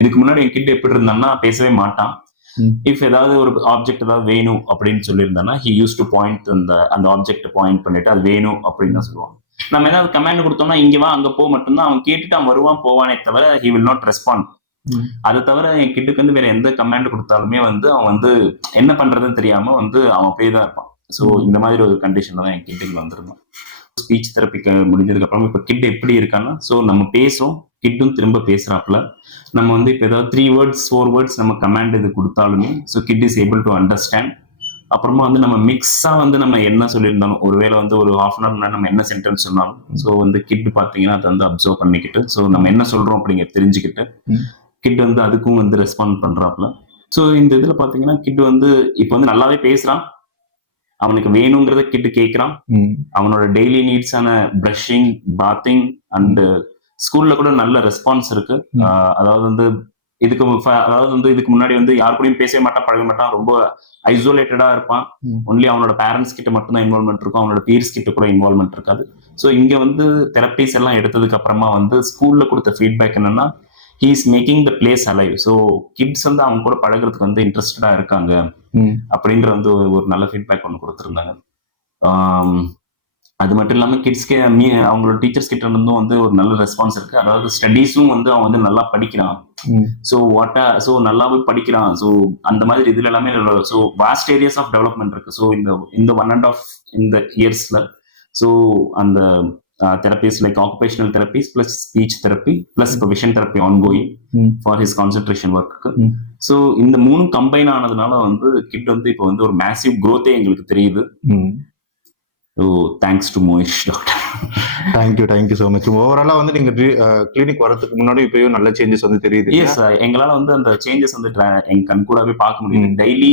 இதுக்கு முன்னாடி என் கிட்ட எப்படி இருந்தான்னா பேசவே மாட்டான். இஃப் ஏதாவது ஒரு ஆப்ஜெக்ட் ஏதாவது வேணும் அப்படின்னு சொல்லியிருந்தானா ஹி யூஸ் டு பாயிண்ட் அந்த ஆப்ஜெக்ட் பாயிண்ட் பண்ணிட்டு அது வேணும் அப்படின்னு தான் சொல்லுவான். நம்ம ஏதாவது கமாண்ட் கொடுத்தோம்னா இங்க வா அங்க போ மட்டும்தான் அவன் கேட்டுட்டு அவன் வருவான் போவானே தவிர ஹி வில் நாட் ரெஸ்பாண்ட். அதை தவிர என் கிட்டுக்கு வந்து வேற எந்த கமாண்ட் கொடுத்தாலுமே வந்து அவன் வந்து என்ன பண்றதுன்னு தெரியாம வந்து அவன் அப்படியே தான் இருப்பான். ஸோ இந்த மாதிரி ஒரு கண்டிஷன்ல தான் என் கிட்டுக்கு வந்திருந்தான். ஸ்பீச் தெரப்பி முடிஞ்சதுக்கு அப்புறம் இப்ப கிட் எப்படி இருக்கான்னா, ஸோ நம்ம பேசுறோம், கிட்டும் திரும்ப பேசுறாப்புல. நம்ம வந்து இப்போ ஏதாவது 3 words 4 words நம்ம கமாண்ட் இது கொடுத்தாலுமே so kid is able to understand. அப்புறமா வந்து நம்ம மிக்ஸா வந்து நம்ம என்ன சொல்லியிருந்தாலும் ஒருவேளை வந்து ஒரு ஹாஃப் அன் ஹவர் நம்ம என்ன சென்டென்ஸ் சொன்னாலும் ஸோ வந்து கிட் பாத்தீங்கன்னா அதை வந்து அப்சர்வ் பண்ணிக்கிட்டு ஸோ நம்ம என்ன சொல்றோம் அப்படிங்கிற தெரிஞ்சுக்கிட்டு கிட் வந்து அதுக்கும் வந்து ரெஸ்பாண்ட் பண்றாப்புல. ஸோ இந்த இதுல பாத்தீங்கன்னா கிட் வந்து இப்போ வந்து நல்லாவே பேசுறான். அவனுக்கு வேணுங்கிறத கிட் கேட்கிறான். அவனோட டெய்லி நீட்ஸான பிரஷிங், பாத்திங் அண்ட் ஸ்கூல்ல கூட நல்ல ரெஸ்பான்ஸ் இருக்கு. அதாவது வந்து இதுக்கு முன்னாடி வந்து யாரு கூடயும் பேசவே மாட்டான், பழக மாட்டான், ரொம்ப ஐசோலேட்டடா இருப்பான். ஒன்லி அவனோட பேரண்ட்ஸ் கிட்ட மட்டும் தான் இன்வால்மெண்ட் இருக்கும், அவனோட பீர்ஸ் கிட்ட கூட இன்வால்மெண்ட் இருக்காது. ஸோ இங்க வந்து தெரப்பிஸ் எல்லாம் எடுத்ததுக்கு அப்புறமா வந்து ஸ்கூல்ல கொடுத்த ஃபீட்பேக் என்னன்னா he is making the place alive. So kids வந்து அவங்க கூட பழகிறதுக்கு வந்து இன்ட்ரெஸ்டடா இருக்காங்க அப்படின்ற வந்து ஒரு நல்ல ஃபீட்பேக் ஒன்று கொடுத்துருந்தாங்க. அது மட்டும் இல்லாம கிட்ஸ்க்கு அவங்களோட டீச்சர்ஸ் கிட்ட இருந்தும் வந்து ஒரு நல்ல ரெஸ்பான்ஸ் இருக்கு. அதாவது ஸ்டடீஸும் வந்து அவன் வந்து நல்லா படிக்கிறான். ஸோ நல்லாவே படிக்கிறான். ஸோ அந்த மாதிரி இதுல எல்லாமே so vast areas of development இருக்கு. ஸோ இந்த 1.5 இந்த இயர்ஸ்ல ஸோ அந்த therapies like occupational therapies plus speech therapy plus vision therapy ongoing for his concentration work. So இந்த மூணும் கம்பைன் ஆனதுனால வந்து கிட் வந்து இப்போ வந்து ஒரு மேசிவ் growth எங்களுக்கு தெரியுது. So thanks to Moish doctor. Thank you so much. ஓவராலா வந்து நீங்க கிளினிக் வரதுக்கு முன்னாடி இப்பயும் நல்ல சேஞ்சஸ் வந்து தெரியுது. எஸ், எங்களால வந்து அந்த சேஞ்சஸ் வந்து எங்க கண் கூடவே பார்க்க முடியுது. டெய்லி